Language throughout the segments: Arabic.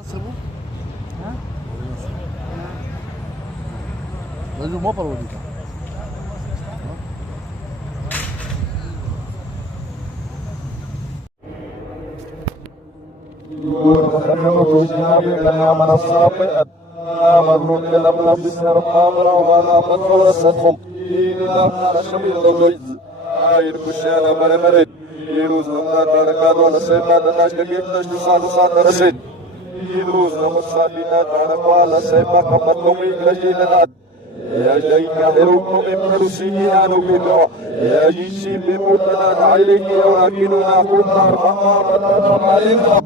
نصبوا؟ ها؟ لازم مطر ولا كده؟ من الصابئة مظلوم لنا بسر الطامرة ولا مدرستهم إلا شميل الغيز عاير كشانا مرمرين يروز نمنا بركات ولا سيما دناش دقيق تشتو صاد رسين يروز نمصابينات على قوالا سيما قمت نمي لجينات يا جيك هروب إمرو سيئانو بيبوا يا جيسي بمدنا عليك ولكننا كنا رحمة علينا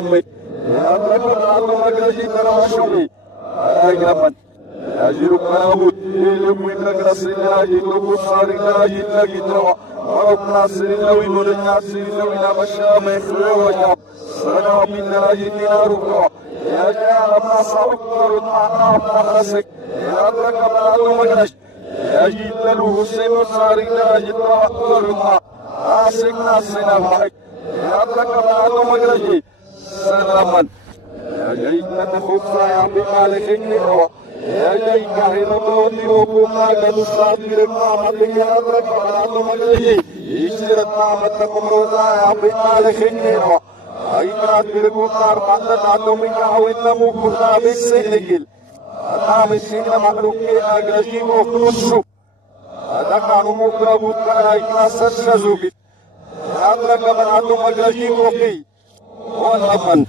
لمي يا أدرك الله مجرشي تراشمي أجرمن أجرك نابود إلهم إكراسي ناجي لبصاري ناجي ناجي توا وربنا سيرلوي مرنا سيرلوي نبشا مخلويا سنا من ناجي نارو يا جاء ما صارك رضنا نخسك يا أدرك الله مجرش يا جيت له حسين صاري ناجي توا آسكنا سنا باك يا أدرك الله مجرشي سلامن يا جيك تخفى يا بمالك النهوة يا جيك هرموني وكما قد صادر نعمتك يا أدرك الله مجرشي اشترت نعمتكم روزا يا بمالك النهوة أيها الكركوتار مدد عدومي كهوين مكوتا بسيلكيل أتام سينا مخلوقي أجرشي وكنوشو هذا كانوا مكربوت كأيها سرشزوكي يا أدرك الله مجرشي وكي والأمن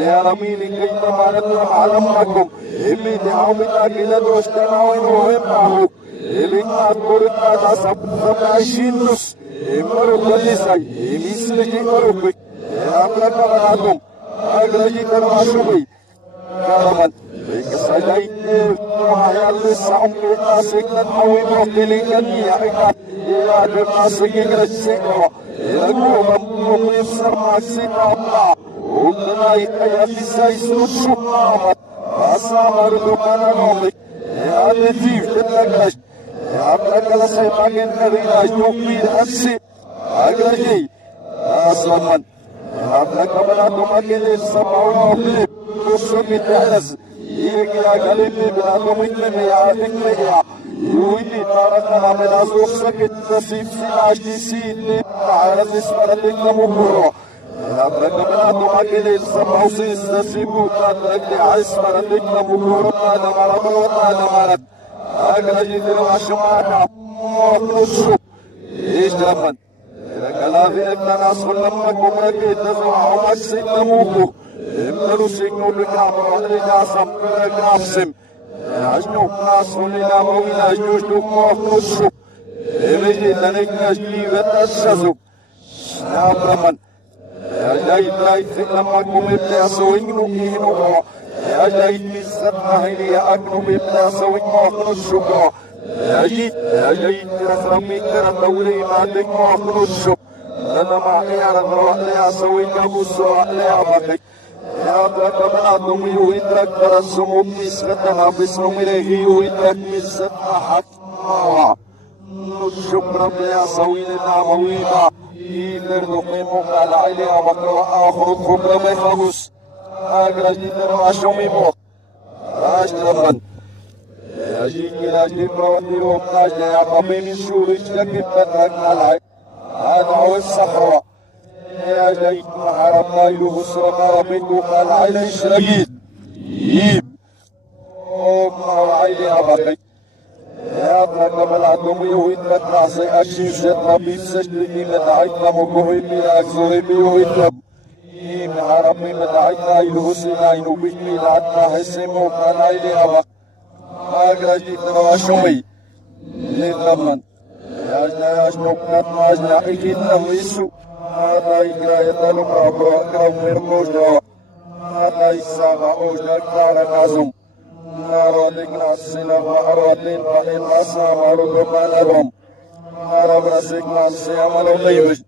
يا رميني كيف مالتنا علمكم إمي دعومي تاكينا دوشتناوين وهم إمي أذكرنا تصب عشينوس إمرو قدسي إمي سلجي مروبك يا أملك مناتهم أغلجي تنواشوبي كرمان سجايت وهي لسهم كاسكنا أوي مختلين يا حكا يا دم سجين رجسنا يقوم بمصر ماسنا الله وكنا يساي سوتشومات أسامر دمنا نومك يا لطيف للنقاش يا أبلك لسيماكين نرينا يوكبير أنسي أغلجي أسلمان يا أبلك منا دمكين السماوة وفليب وصمي تحلس يا قلبي بلا دمكين يا أخيك يويدي تاركنا من أزوك سكت نسيب سلاجي سيدي تعرض اسمرتك نمكورو يا أبلك منا دمكين السماوسي نسيبو تاترك عسمرتك نمكورو نادمارا ونادمارا أغلجي تلواشمانا موكوشو إيش جرفن كلافي ابننا سلمك ومرك تزوع ومكسي نموكو امنو سيكنو لكامر لنا سمكرك نفسم أجنو ناس ولنا موينا أجنوش موكوشو إمجي تنك نجلي وتشزوك يا برمن يا جايد لايت لمك ومبتع سوينو إينو يا جايد مستنا هيني يا أجنو مبتع سوين موكوشو يا جيد رسمي كرم دولي مالك موكوشو أنا معي على ذروة يا سوين كابوسو يا بكي يا أدرك بنادم يويدرك برسمو بسرتنا بسمو مليه يويدرك بسرتنا حتى نشكر يا سوين النعموينا يدر نقيمك على عيلي ومكرو آخر خبر مخبوس أجرج ديتر أشومي موك أشتربن يا جيكي لاجل بروتي ومناج يا قمي من شورش لك بترك علي هذا هو الصحراء يا جيك محرم نايلو بسرنا ربيتو قال عيلي شرقيت ييب ومناو عيلي أبقي يا أبنك ملعدم يويدك ناسي أشيف جد ربي بسجلني مدعيتنا مكوهي بي أكزوري بي يويدك من حرمي مدعيتنا يلوسي ناينو بيكي لعدنا حسيمو قال عيلي أبقي أجرجي ترواشومي للغمن يا جناش نقنات ماجنا إكيد نميسو هذا إجراء يدلو كابرو أكرم مرموجنا هذا إساقا أوجنا كارا نازم نارودك ناسنا وأرودين فإن أسام أرودو مالهم نارب رسك ناسي عملو ليبج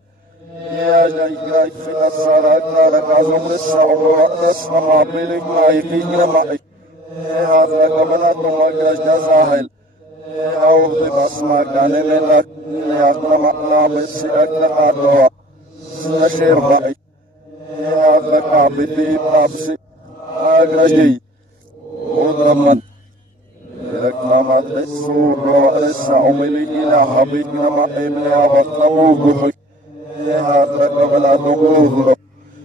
يا جا إجراء في السارة كارا نازم للسعب ونسنا مابلك نايكي نمائك هذا قبلت مجاز جزاهل أعوذ باسمك نملك يقرم أقلامس أكلاتها سنشير بأي أغلق عبدي بابسي أغرجي وضمن لك نما تسور ورأس عملي إلى حبيبنا ما إملا وطلوه أغلق بلا نقوه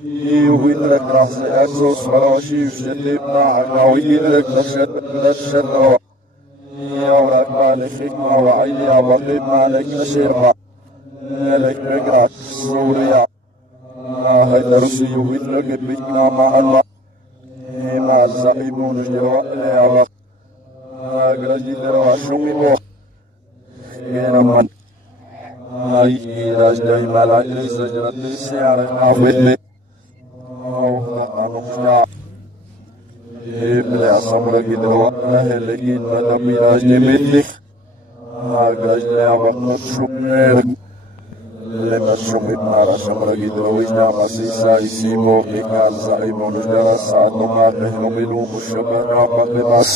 يويدرك راس أسوس فراشي وشتبنا عقاويدرك نشد يورك مالك حكمة وعيليا وقيم مالك نشيرها مالك بقرات سوريا ما هيدا رسي يويدرك بيكنا مع الله ما الزعيمون جوا إليا وقت أقرجي دروا شمي بو كينا من هاي راجداي مالا إليس جرد سيارك عفوتني Ibla samra gidwa ahelegi nadabi ajnimitlik agajne awakut shumer lema shumit mara samra gidwa wijna masisa isimo ikal zaimon jara saat nomar nehnomilu mushabara baklimas